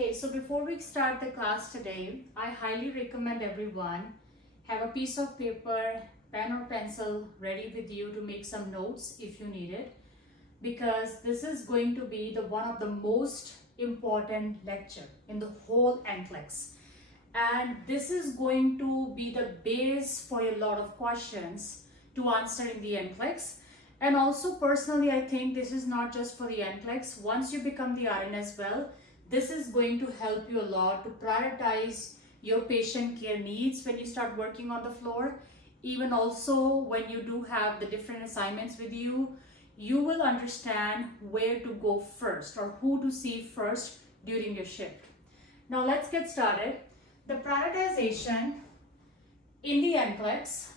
Okay, so before we start the class today, I highly recommend everyone have a piece of paper, pen or pencil ready with you to make some notes if you need it, because this is going to be one of the most important lecture in the whole NCLEX. And this is going to be the base for a lot of questions to answer in the NCLEX. And also personally, I think this is not just for the NCLEX. Once you become the RN as well, this is going to help you a lot to prioritize your patient care needs when you start working on the floor. Even also when you do have the different assignments with you, you will understand where to go first or who to see first during your shift. Now let's get started. The prioritization in the NCLEX,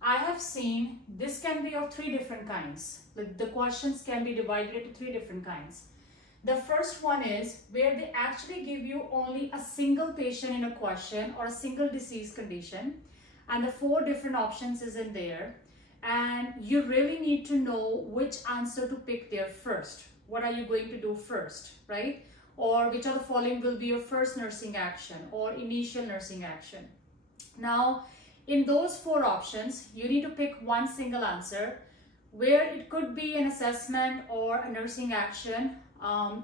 I have seen this can be of three different kinds. The questions can be divided into three different kinds. The first one is where they actually give you only a single patient in a question or a single disease condition, and the four different options is in there, and you really need to know which answer to pick there first. What are you going to do first, right? Or which of the following will be your first nursing action or initial nursing action. Now, in those four options, you need to pick one single answer where it could be an assessment or a nursing action.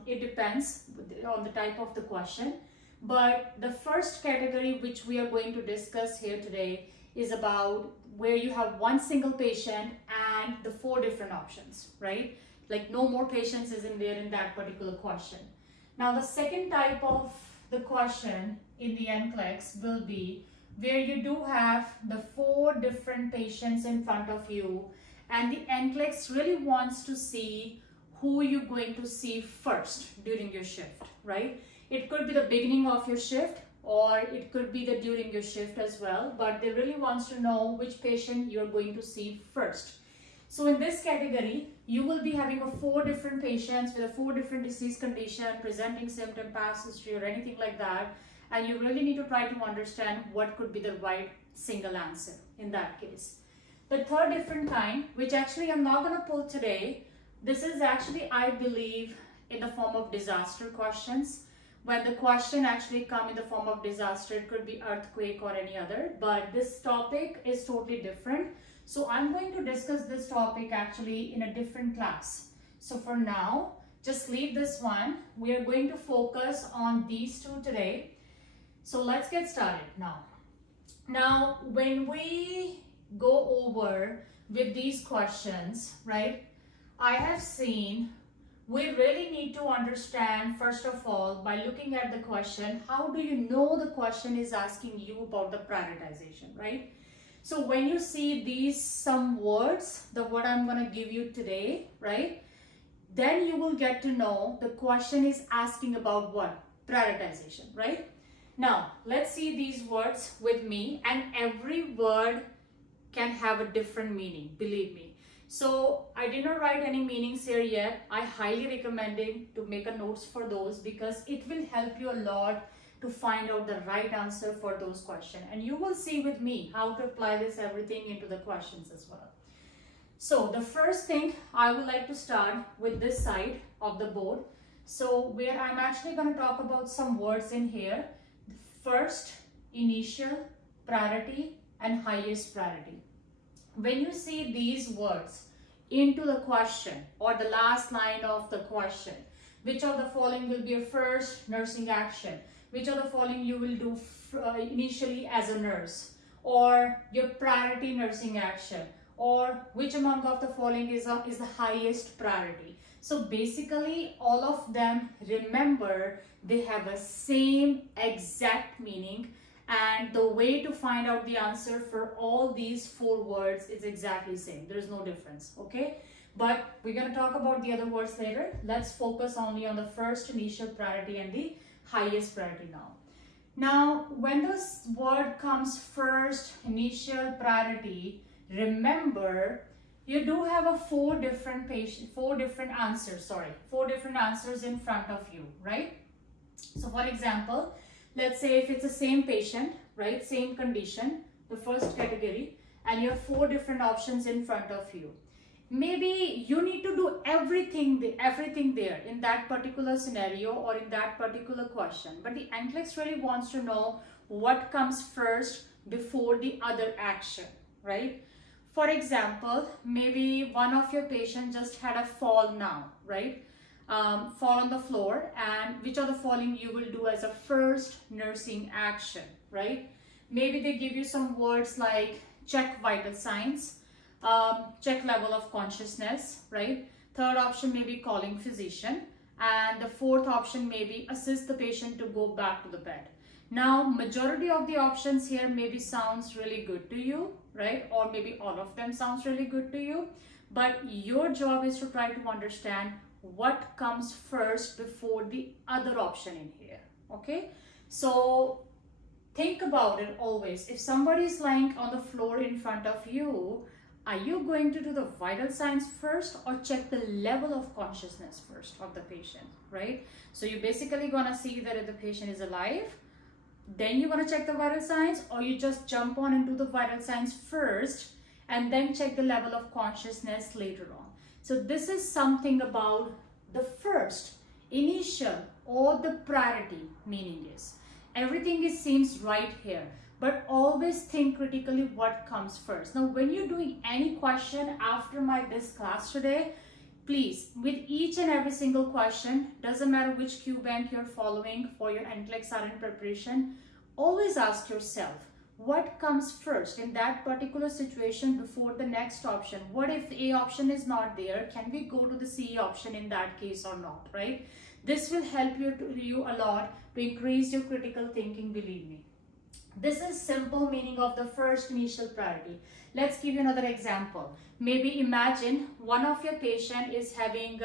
It depends on the type of the question. But the first category which we are going to discuss here today is about where you have one single patient and the four different options, right? Like no more patients is in there in that particular question. Now the second type of the question in the NCLEX will be where you do have the four different patients in front of you, and the NCLEX really wants to see who you're going to see first during your shift, right? It could be the beginning of your shift or it could be during your shift as well, but they really wants to know which patient you're going to see first. So in this category, you will be having four different patients with a four different disease condition, presenting symptom, past history or anything like that. And you really need to try to understand what could be the right single answer in that case. The third different kind, which actually I'm not going to pull today, this is actually, I believe, in the form of disaster questions. When the question actually come in the form of disaster, it could be earthquake or any other, but this topic is totally different. So I'm going to discuss this topic actually in a different class. So for now, just leave this one. We are going to focus on these two today. So let's get started now. Now, when we go over with these questions, right, I have seen we really need to understand, first of all, by looking at the question, how do you know the question is asking you about the prioritization, right? So when you see these some words, what I'm going to give you today, right, then you will get to know the question is asking about what? Prioritization, right? Now, let's see these words with me, and every word can have a different meaning, believe me. So I did not write any meanings here yet. I highly recommending to make a notes for those because it will help you a lot to find out the right answer for those questions. And you will see with me how to apply this everything into the questions as well. So the first thing I would like to start with this side of the board. So where I'm actually going to talk about some words in here. First, initial, priority, and highest priority. When you see these words into the question or the last line of the question, which of the following will be your first nursing action? Which of the following you will do initially as a nurse? Or your priority nursing action? Or which among of the following is the highest priority? So basically all of them, remember, they have a same exact meaning. And the way to find out the answer for all these four words is exactly the same. There is no difference, okay? But we're going to talk about the other words later. Let's focus only on the first initial priority and the highest priority now. Now, when this word comes first, initial priority, remember, you do have four different answers in front of you, right? So for example, let's say if it's the same patient, right, same condition, the first category, and you have four different options in front of you. maybe you need to do everything there in that particular scenario or in that particular question. But the NCLEX really wants to know what comes first before the other action, right? For example, maybe one of your patients just had a fall now, right? Fall on the floor, and which of the following you will do as a first nursing action, right? Maybe they give you some words like check vital signs, check level of consciousness, right? Third option may be calling physician, and the fourth option may be assist the patient to go back to the bed. Now, majority of the options here maybe sounds really good to you, right? Or maybe all of them sounds really good to you, but your job is to try to understand what comes first before the other option in here, okay? So think about it always. If somebody is lying on the floor in front of you, are you going to do the vital signs first or check the level of consciousness first of the patient, right? So you're basically gonna see that if the patient is alive, then you're gonna check the vital signs, or you just jump on and do the vital signs first and then check the level of consciousness later on. So this is something about the first, initial, or the priority meaning is. Everything seems right here, but always think critically what comes first. Now, when you're doing any question after this class today, please, with each and every single question, doesn't matter which Q bank you're following for your NCLEX RN preparation, always ask yourself, what comes first in that particular situation before the next option? What if A option is not there? Can we go to the C option in that case or not, right? This will help you a lot to increase your critical thinking, believe me. This is simple meaning of the first initial priority. Let's give you another example. Maybe imagine one of your patient is having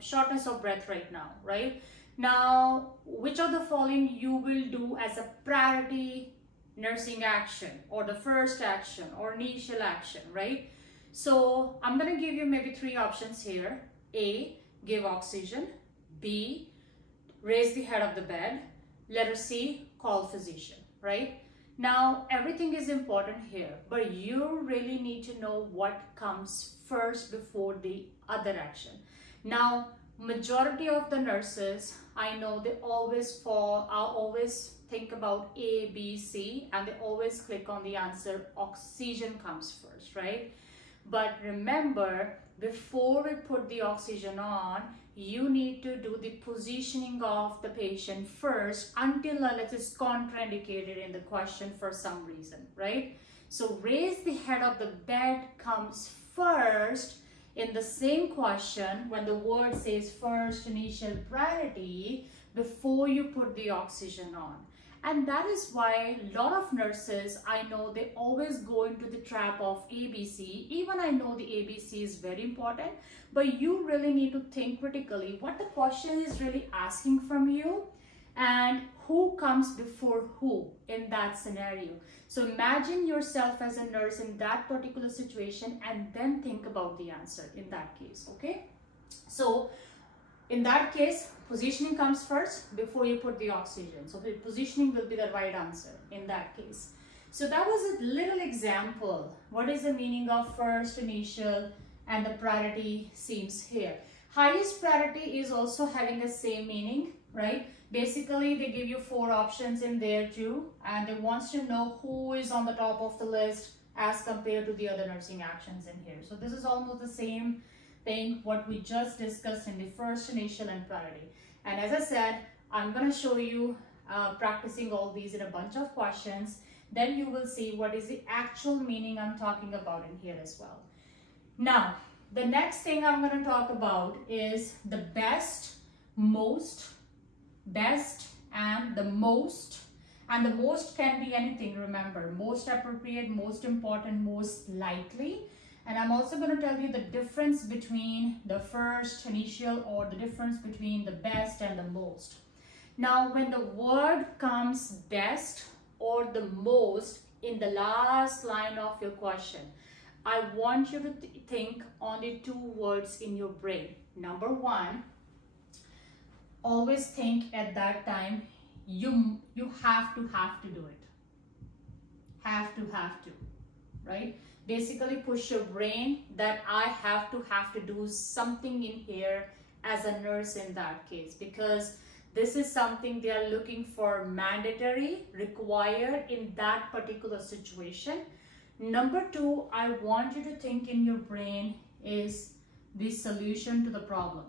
shortness of breath right now, right? Now, which of the following you will do as a priority nursing action, or the first action, or initial action, right? So I'm going to give you maybe three options here. A, give oxygen. B, raise the head of the bed. Letter C, call physician, right? Now, everything is important here, but you really need to know what comes first before the other action. Now, majority of the nurses, I know they always think about A, B, C, and they always click on the answer oxygen comes first, right? But remember, before we put the oxygen on, you need to do the positioning of the patient first until it is contraindicated in the question for some reason, right? So raise the head of the bed comes first in the same question when the word says first initial priority before you put the oxygen on. And that is why a lot of nurses, I know, they always go into the trap of ABC. Even I know the ABC is very important, but you really need to think critically what the question is really asking from you and who comes before who in that scenario. So imagine yourself as a nurse in that particular situation and then think about the answer in that case, okay? So in that case, positioning comes first before you put the oxygen. So the positioning will be the right answer in that case. So that was a little example. What is the meaning of first, initial, and the priority seems here. Highest priority is also having the same meaning, right? Basically, they give you 4 options in there too, and they want to know who is on the top of the list as compared to the other nursing actions in here. So this is almost the same thing what we just discussed in the first, initial, and priority. And as I said, I'm going to show you practicing all these in a bunch of questions. Then you will see what is the actual meaning I'm talking about in here as well. Now, the next thing I'm going to talk about is the best, most, best, and the most. And the most can be anything, remember. Most appropriate, most important, most likely. And I'm also going to tell you the difference between the first, initial, or the difference between the best and the most. Now, when the word comes best or the most in the last line of your question, I want you to think only 2 words in your brain. Number 1, always think at that time, you have to do it. Have to, right? basically push your brain that I have to do something in here as a nurse in that case, because this is something they are looking for, mandatory, required in that particular situation. Number two, I want you to think in your brain is the solution to the problem.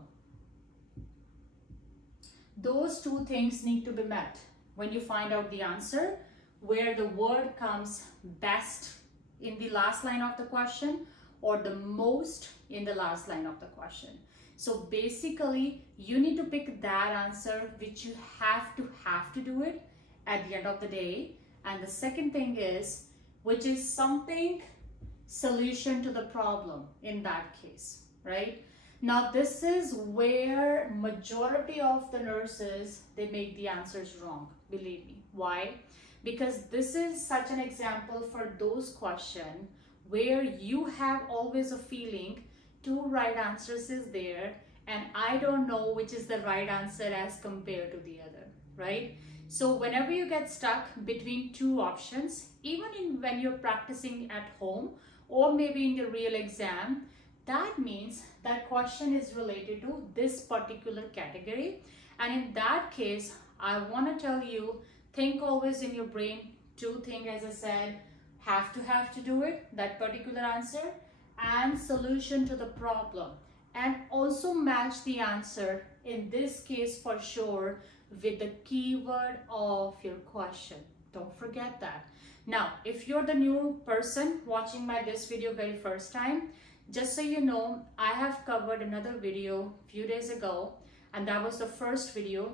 Those two things need to be met when you find out the answer, where the word comes best in the last line of the question or the most in the last line of the question. So basically, you need to pick that answer which you have to do it at the end of the day. And the second thing is, which is something solution to the problem in that case, right? Now this is where majority of the nurses, they make the answers wrong, believe me. Why? Because this is such an example for those questions where you have always a feeling two right answers is there and I don't know which is the right answer as compared to the other, right? So whenever you get stuck between two options, even when you're practicing at home or maybe in your real exam, that means that question is related to this particular category. And in that case, I want to tell you, think always in your brain, two things, as I said, have to do it, that particular answer, and solution to the problem. And also match the answer, in this case for sure, with the keyword of your question. Don't forget that. Now, if you're the new person watching this video very first time, just so you know, I have covered another video a few days ago, and that was the first video.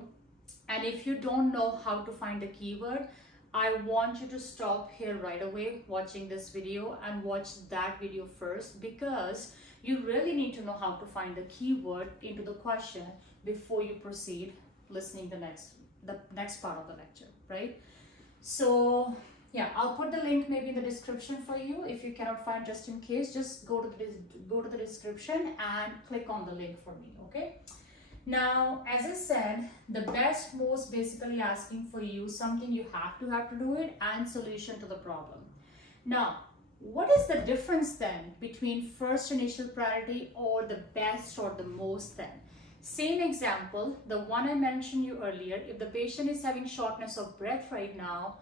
And if you don't know how to find a keyword, I want you to stop here right away watching this video and watch that video first, because you really need to know how to find the keyword into the question before you proceed listening the next part of the lecture, right? So yeah, I'll put the link maybe in the description for you. If you cannot find, just in case, just go to the description and click on the link for me, okay? Now, as I said, the best, most basically asking for you something you have to do it, and solution to the problem. Now, what is the difference then between first initial priority or the best or the most then? Same example, the one I mentioned you earlier, if the patient is having shortness of breath right now,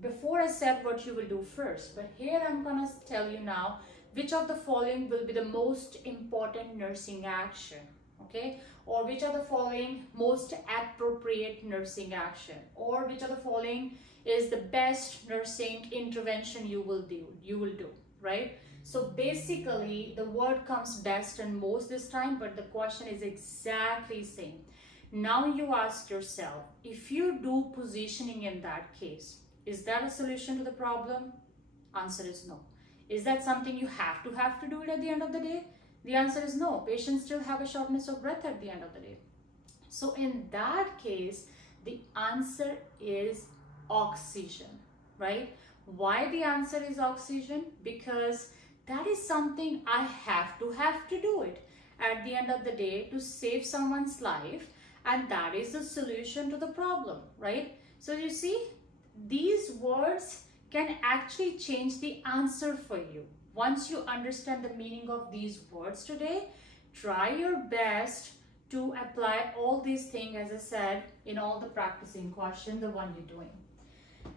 before I said what you will do first, but here I'm gonna tell you now which of the following will be the most important nursing action, okay? Or which are the following most appropriate nursing action, or which of the following is the best nursing intervention you will do, right? So basically the word comes best and most this time, but the question is exactly same. Now you ask yourself, if you do positioning in that case, is that a solution to the problem? Answer is no. Is that something you have to do it at the end of the day? The answer is no. Patients still have a shortness of breath at the end of the day. So in that case, the answer is oxygen, right? Why the answer is oxygen? Because that is something I have to do it at the end of the day to save someone's life, and that is the solution to the problem, right? So you see, these words can actually change the answer for you. Once you understand the meaning of these words today, try your best to apply all these things, as I said, in all the practicing questions, the one you're doing.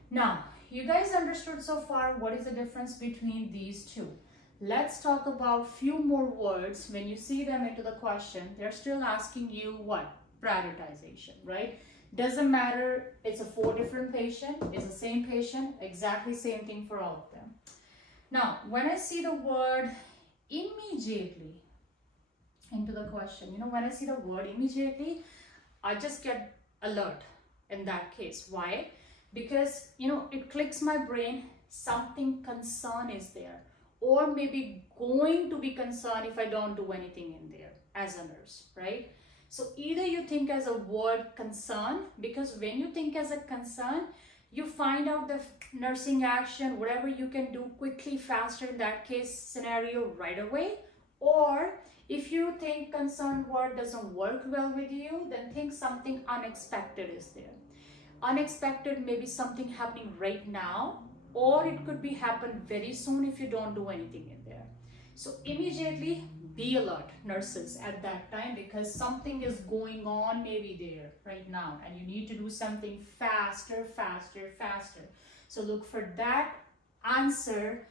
Now, you guys understood so far what is the difference between these two. Let's talk about few more words. When you see them into the question, they're still asking you what? Prioritization, right? Doesn't matter, it's a 4 different patient, it's the same patient, exactly same thing for all of them. Now, when I see the word immediately into the question, when I see the word immediately, I just get alert in that case. Why? Because, it clicks my brain, something concern is there, or maybe going to be concerned if I don't do anything in there as a nurse, right? So either you think as a word concern, because when you think as a concern, you find out the nursing action, whatever you can do quickly, faster in that case scenario right away. Or if you think concern word doesn't work well with you, then think something unexpected is there. Unexpected, maybe something happening right now, or it could be happen very soon if you don't do anything in there. So immediately be alert, nurses, at that time, because something is going on maybe there right now and you need to do something faster, faster, faster. So look for that answer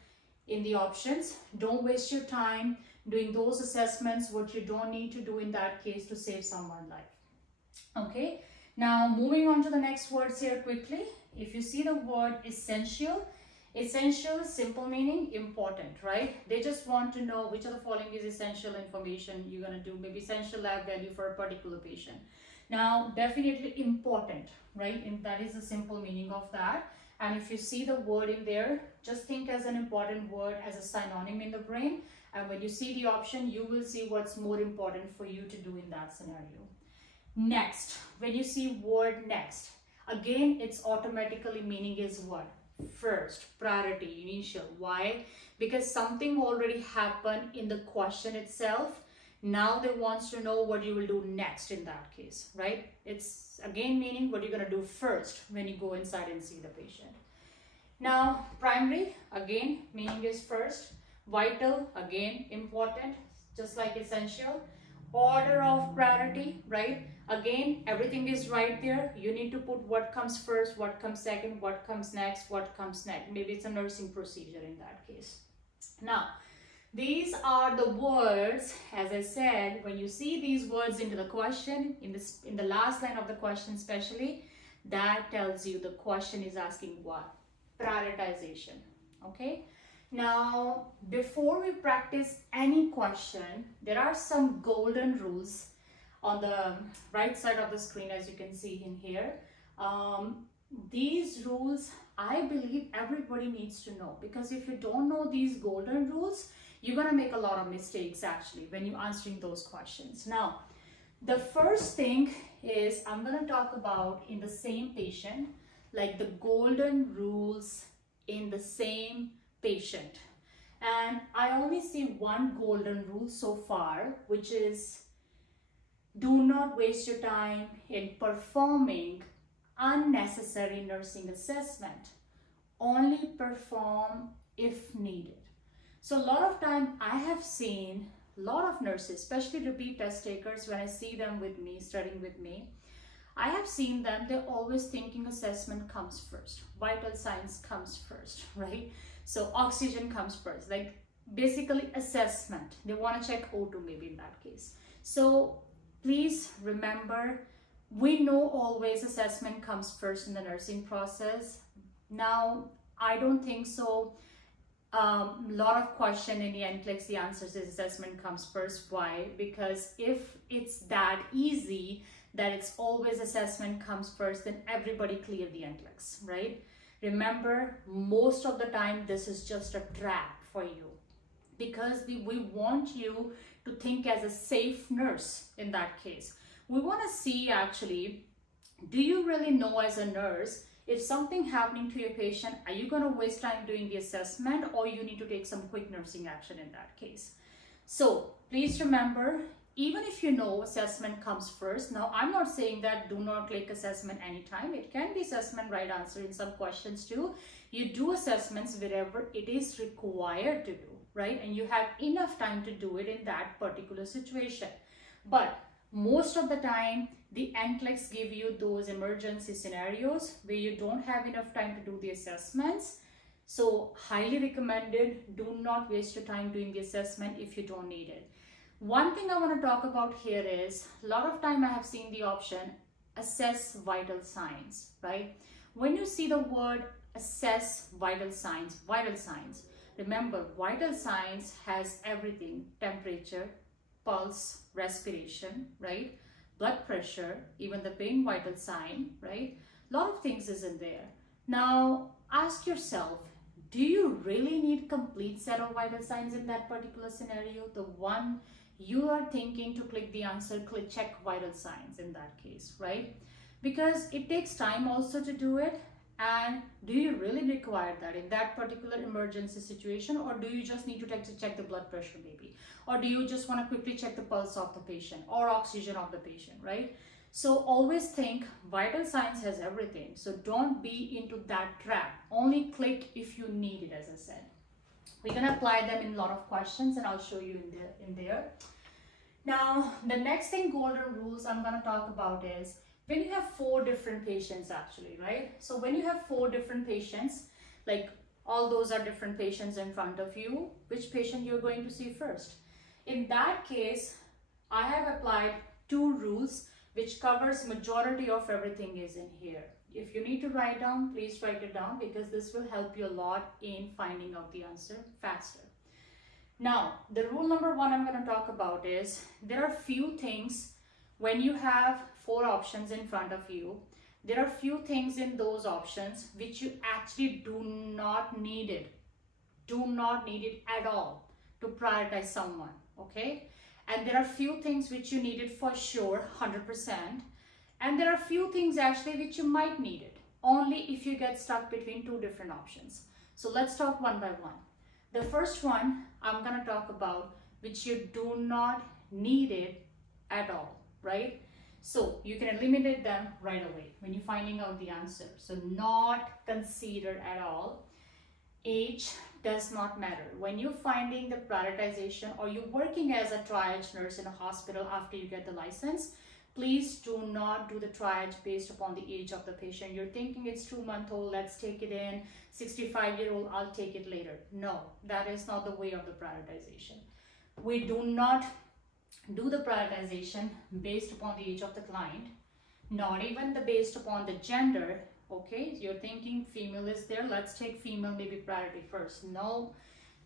in the options. Don't waste your time doing those assessments what you don't need to do in that case to save someone's life. Okay, now moving on to the next words here quickly. If you see the word essential, essential, simple meaning, important, right? They just want to know which of the following is essential information you're going to do, maybe essential lab value for a particular patient. Now, definitely important, right? And that is the simple meaning of that. And if you see the word in there, just think as an important word as a synonym in the brain. And when you see the option, you will see what's more important for you to do in that scenario. Next, when you see word next, again, it's automatically meaning is what? First, priority, initial. Why? Because something already happened in the question itself. Now they want to know what you will do next in that case, right? It's again meaning what you're going to do first when you go inside and see the patient. Now, primary, again, meaning is first. Vital, again, important, just like essential. Order of priority, right? Again, everything is right there. You need to put what comes first, what comes second, what comes next, what comes next. Maybe it's a nursing procedure in that case. Now, these are the words, as I said, when you see these words into the question, in the last line of the question especially, that tells you the question is asking what? Prioritization, okay? Now, before we practice any question, there are some golden rules on the right side of the screen, as you can see in here. These rules, I believe everybody needs to know, because if you don't know these golden rules, you're going to make a lot of mistakes actually when you're answering those questions. Now, the first thing is I'm going to talk about in the same patient, like the golden rules in the same patient. And I only see one golden rule so far, which is do not waste your time in performing unnecessary nursing assessment. Only perform if needed. So a lot of time I have seen a lot of nurses, especially repeat test takers, when I see them with me, studying with me, I have seen them, they're always thinking assessment comes first, vital signs comes first, right? So oxygen comes first, like basically assessment. They want to check O2 maybe in that case. So please remember, we know always assessment comes first in the nursing process. Now, I don't think so. Lot of question in the NCLEX, the answer is assessment comes first. Why? Because if it's that easy that it's always assessment comes first, then everybody clear the NCLEX, right? Remember, most of the time this is just a trap for you, because we want you to think as a safe nurse in that case. We want to see actually, do you really know as a nurse, if something happening to your patient, are you going to waste time doing the assessment, or you need to take some quick nursing action in that case? So please remember, even if you know assessment comes first, now I'm not saying that do not click assessment anytime. It can be assessment right answer in some questions too. You do assessments wherever it is required to do, right? And you have enough time to do it in that particular situation. But most of the time, the NCLEX give you those emergency scenarios where you don't have enough time to do the assessments. So highly recommended, do not waste your time doing the assessment if you don't need it. One thing I want to talk about here is, a lot of time I have seen the option assess vital signs, right? When you see the word assess vital signs, remember vital signs has everything: temperature, pulse, respiration, right? Blood pressure, even the pain vital sign, right? A lot of things is in there. Now ask yourself, do you really need complete set of vital signs in that particular scenario? The one you are thinking to click the answer, click check vital signs in that case, right? Because it takes time also to do it. And do you really require that in that particular emergency situation, or do you just need to check the blood pressure maybe? Or do you just want to quickly check the pulse of the patient or oxygen of the patient, right? So always think vital signs has everything. So don't be into that trap. Only click if you need it, as I said. We're gonna apply them in a lot of questions and I'll show you in there. Now, the next thing, golden rules I'm gonna talk about is when you have 4 different patients actually, right? So when you have 4 different patients, like all those are different patients in front of you, which patient you're going to see first? In that case, I have applied 2 rules which covers majority of everything is in here. If you need to write down, please write it down because this will help you a lot in finding out the answer faster. Now, the rule number 1 I'm going to talk about is there are few things when you have 4 options in front of you. There are few things in those options which you actually do not need it. Do not need it at all to prioritize someone, okay? And there are few things which you need it for sure, 100%. And there are few things actually which you might need it, only if you get stuck between 2 different options. So let's talk one by one. The first one I'm gonna talk about which you do not need it at all, right? So you can eliminate them right away when you're finding out the answer. So not considered at all. Age does not matter. When you're finding the prioritization or you're working as a triage nurse in a hospital after you get the license, please do not do the triage based upon the age of the patient. You're thinking it's 2-month-old, let's take it in. 65-year-old, I'll take it later. No, that is not the way of the prioritization. We do not do the prioritization based upon the age of the client, not even based upon the gender. Okay, you're thinking female is there, let's take female maybe priority first. No.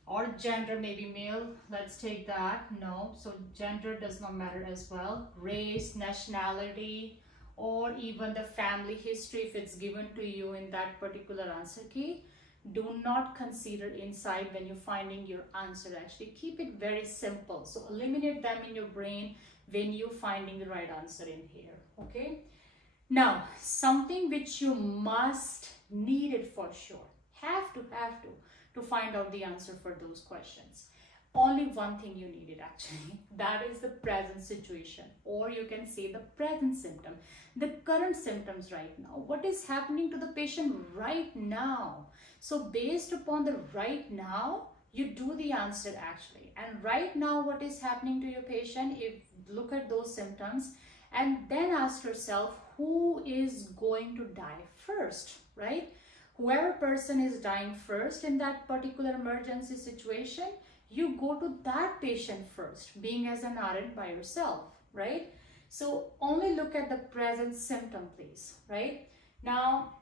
Or gender, maybe male, let's take that. No, so gender does not matter as well. Race, nationality, or even the family history if it's given to you in that particular answer key, do not consider inside when you're finding your answer. Actually keep it very simple. So eliminate them in your brain when you're finding the right answer in here, okay? Now, something which you must need it for sure, have to find out the answer for those questions. Only one thing you needed actually, that is the present situation, or you can say the present symptom, the current symptoms right now, what is happening to the patient right now. So based upon the right now, you do the answer actually. And right now what is happening to your patient, if look at those symptoms and then ask yourself, who is going to die first, right? Whoever person is dying first in that particular emergency situation, you go to that patient first, being as an RN by yourself, right? So only look at the present symptom, please, right? Now,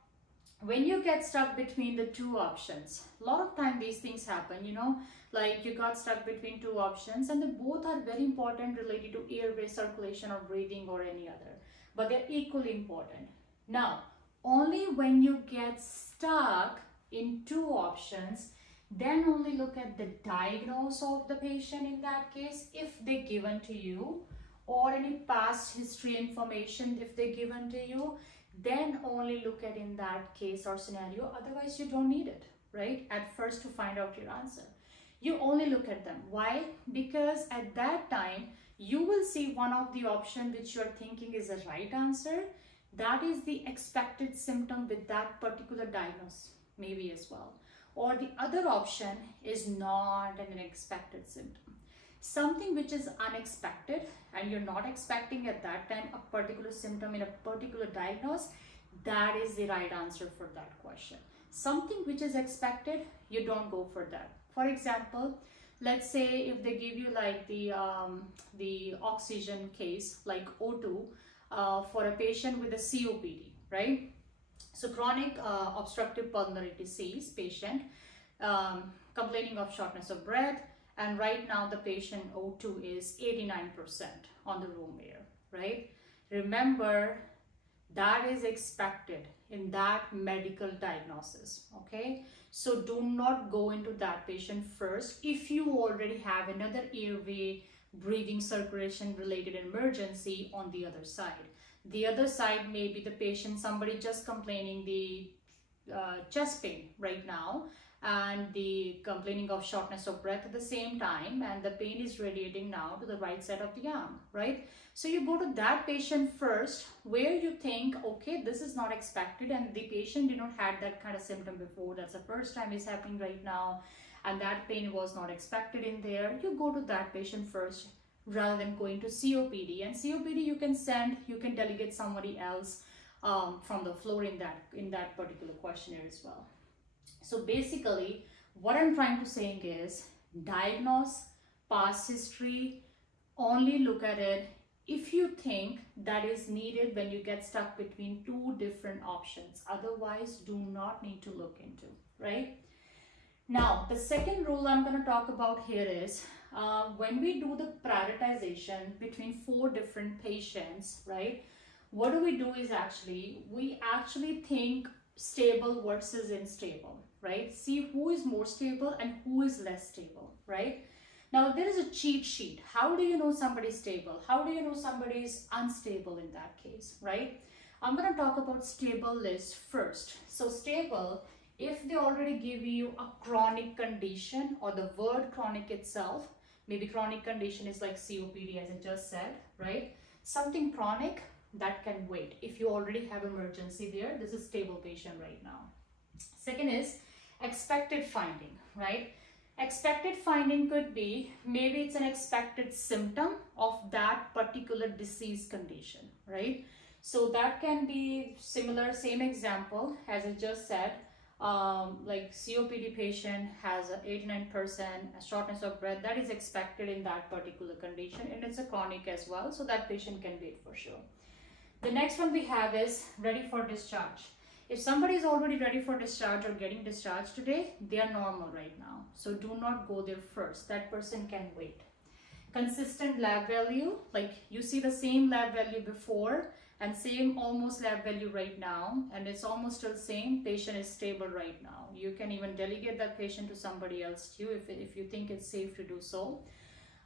when you get stuck between the 2 options, a lot of time these things happen, you know, like you got stuck between 2 options and they both are very important related to airway circulation or breathing or any other, but they're equally important. Now, only when you get stuck in 2 options, then only look at the diagnosis of the patient in that case, if they're given to you, or any past history information if they're given to you, then only look at in that case or scenario. Otherwise, you don't need it, right? At first to find out your answer. You only look at them. Why? Because at that time, you will see one of the option which you are thinking is the right answer. That is the expected symptom with that particular diagnosis, maybe as well. Or the other option is not an expected symptom. Something which is unexpected and you're not expecting at that time a particular symptom in a particular diagnosis, that is the right answer for that question. Something which is expected, you don't go for that. For example, let's say if they give you like the oxygen case, like O2, for a patient with a COPD, right? So chronic obstructive pulmonary disease patient, complaining of shortness of breath, and right now the patient O2 is 89% on the room air, right? Remember, that is expected in that medical diagnosis, okay? So do not go into that patient first if you already have another airway breathing circulation related emergency on the other side. The other side may be the patient, somebody just complaining the chest pain right now, and the complaining of shortness of breath at the same time, and the pain is radiating now to the right side of the arm, right? So you go to that patient first where you think, okay, this is not expected, and the patient did not had that kind of symptom before. That's the first time it's happening right now, and that pain was not expected in there. You go to that patient first rather than going to COPD. And COPD you can delegate somebody else from the floor in that particular questionnaire as well. So basically, what I'm trying to say is diagnose past history, only look at it if you think that is needed when you get stuck between two different options. Otherwise, do not need to look into, right? Now, the second rule I'm going to talk about here is when we do the prioritization between 4 different patients, right? What do we do is we actually think stable versus unstable, right? See who is more stable and who is less stable, right? Now there is a cheat sheet. How do you know somebody's stable? How do you know somebody is unstable in that case, right? I'm going to talk about stable list first. So stable, if they already give you a chronic condition, or the word chronic itself, maybe chronic condition is like COPD as I just said, right? Something chronic that can wait. If you already have emergency there, this is stable patient right now. Second is expected finding, right? Expected finding could be, maybe it's an expected symptom of that particular disease condition, right? So that can be similar, same example as I just said, like COPD patient has a 89% shortness of breath, that is expected in that particular condition, and it's a chronic as well, so that patient can wait for sure. The next one we have is ready for discharge. If somebody is already ready for discharge or getting discharged today, they are normal right now. So do not go there first. That person can wait. Consistent lab value, like you see the same lab value before and same almost lab value right now, and it's almost still same. Patient is stable right now. You can even delegate that patient to somebody else too if you think it's safe to do so.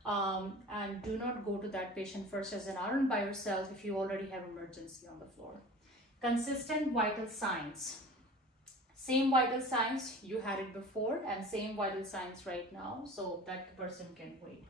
And do not go to that patient first as an RN by yourself if you already have emergency on the floor. Consistent vital signs. Same vital signs, you had it before, and same vital signs right now, so that person can wait.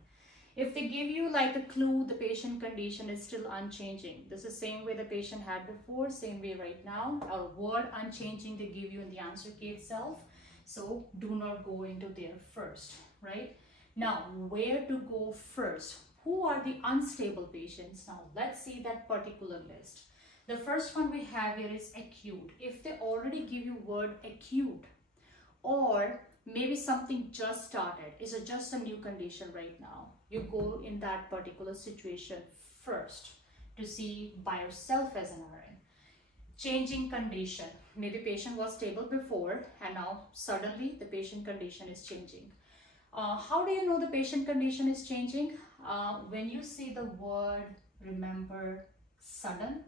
If they give you like a clue, the patient condition is still unchanging. This is same way the patient had before, same way right now. Our word unchanging they give you in the answer key itself. So do not go into there first, right? Now, where to go first? Who are the unstable patients? Now, let's see that particular list. The first one we have here is acute. If they already give you word acute, or maybe something just started, is just a new condition right now, you go in that particular situation first to see by yourself as an RN. Changing condition. Maybe patient was stable before and now suddenly the patient condition is changing. How do you know the patient condition is changing? When you see the word, remember, sudden,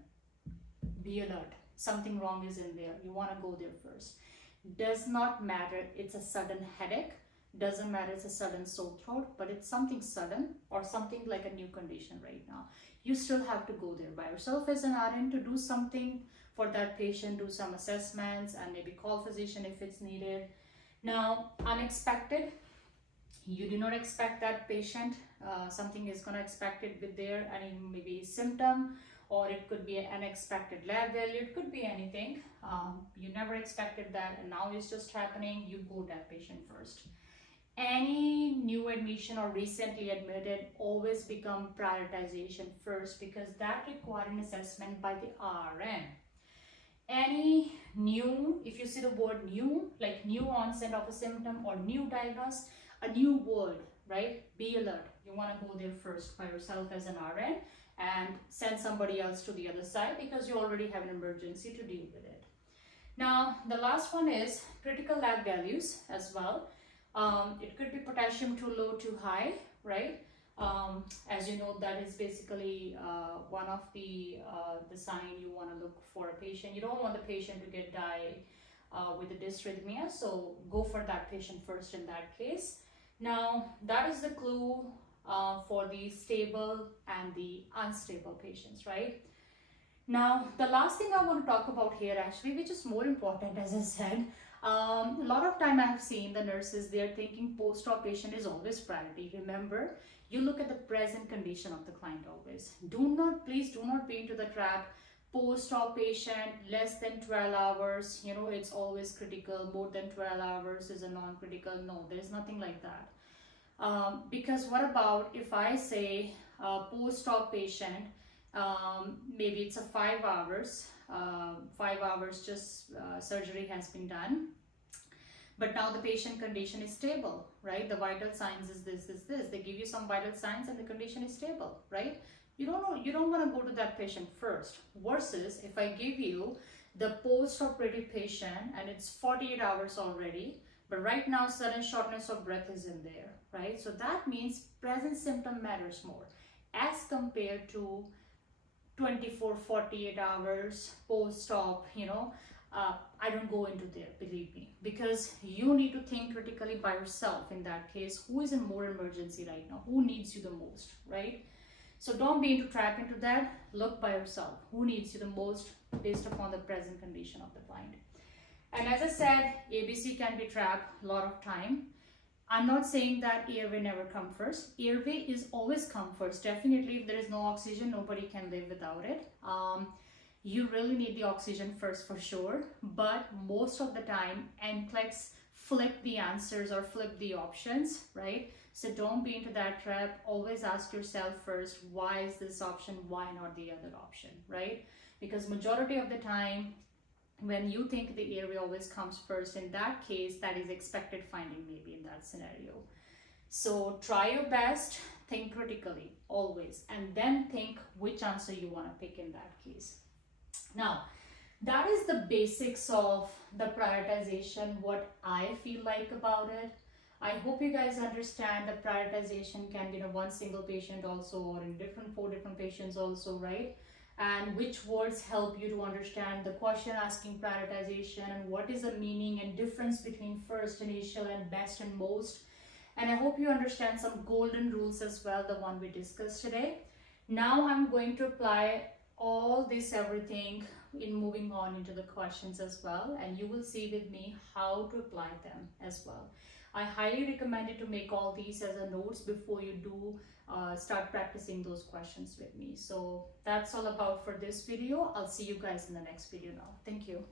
be alert. Something wrong is in there. You want to go there first. Does not matter it's a sudden headache. Doesn't matter it's a sudden sore throat, but it's something sudden or something like a new condition right now. You still have to go there by yourself as an RN to do something for that patient, do some assessments, and maybe call physician if it's needed. Now, unexpected. You do not expect that patient, something is going to expect it with their any maybe symptom, or it could be an unexpected lab value, it could be anything. You never expected that and now it's just happening, you go that patient first. Any new admission or recently admitted, always become prioritization first because that requires an assessment by the RN. Any new, if you see the word new, like new onset of a symptom or new diagnosis, a new word, right? Be alert. You want to go there first by yourself as an RN and send somebody else to the other side because you already have an emergency to deal with it. Now, the last one is critical lab values as well. It could be potassium too low, too high, right? As you know, that is basically one of the sign you want to look for a patient. You don't want the patient to get die with a dysrhythmia, so go for that patient first in that case. Now, that is the clue for the stable and the unstable patients, right? Now, the last thing I want to talk about here actually, which is more important, as I said, A lot of time I have seen the nurses, they're thinking post-op patient is always priority. Remember, you look at the present condition of the client always. Please do not be into the trap. Post-op patient, less than 12 hours, it's always critical. More than 12 hours is a non-critical. No, there's nothing like that. Because what about if I say post-op patient, maybe it's a 5 hours, 5 hours just surgery has been done, but now the patient condition is stable, right? The vital signs is this. They give you some vital signs and the condition is stable, right? You don't want to go to that patient first, versus if I give you the post-operative patient and it's 48 hours already, but right now sudden shortness of breath is in there, right? So that means present symptom matters more as compared to 24, 48 hours post-op. I don't go into there, believe me, because you need to think critically by yourself in that case. Who is in more emergency right now? Who needs you the most, right? So don't be trap into that. Look by yourself. Who needs you the most based upon the present condition of the client. And as I said, ABC can be trapped a lot of time. I'm not saying that airway never come first. Airway is always come first. Definitely, if there is no oxygen, nobody can live without it. You really need the oxygen first for sure. But most of the time, NCLEX flip the answers or flip the options, right? So don't be into that trap. Always ask yourself first, why is this option? Why not the other option, right? Because majority of the time, when you think the airway always comes first, in that case, that is expected finding maybe in that scenario. So try your best, think critically always, and then think which answer you want to pick in that case. Now, that is the basics of the prioritization, what I feel like about it. I hope you guys understand that prioritization can be in one single patient also, or in four different patients also, right? And which words help you to understand the question asking prioritization, and what is the meaning and difference between first, initial, and best and most. And I hope you understand some golden rules as well, the one we discussed today. Now I'm going to apply all this everything in moving on into the questions as well, and you will see with me how to apply them as well. I highly recommend you to make all these as a notes before you do start practicing those questions with me. So that's all about for this video. I'll see you guys in the next video now. Thank you.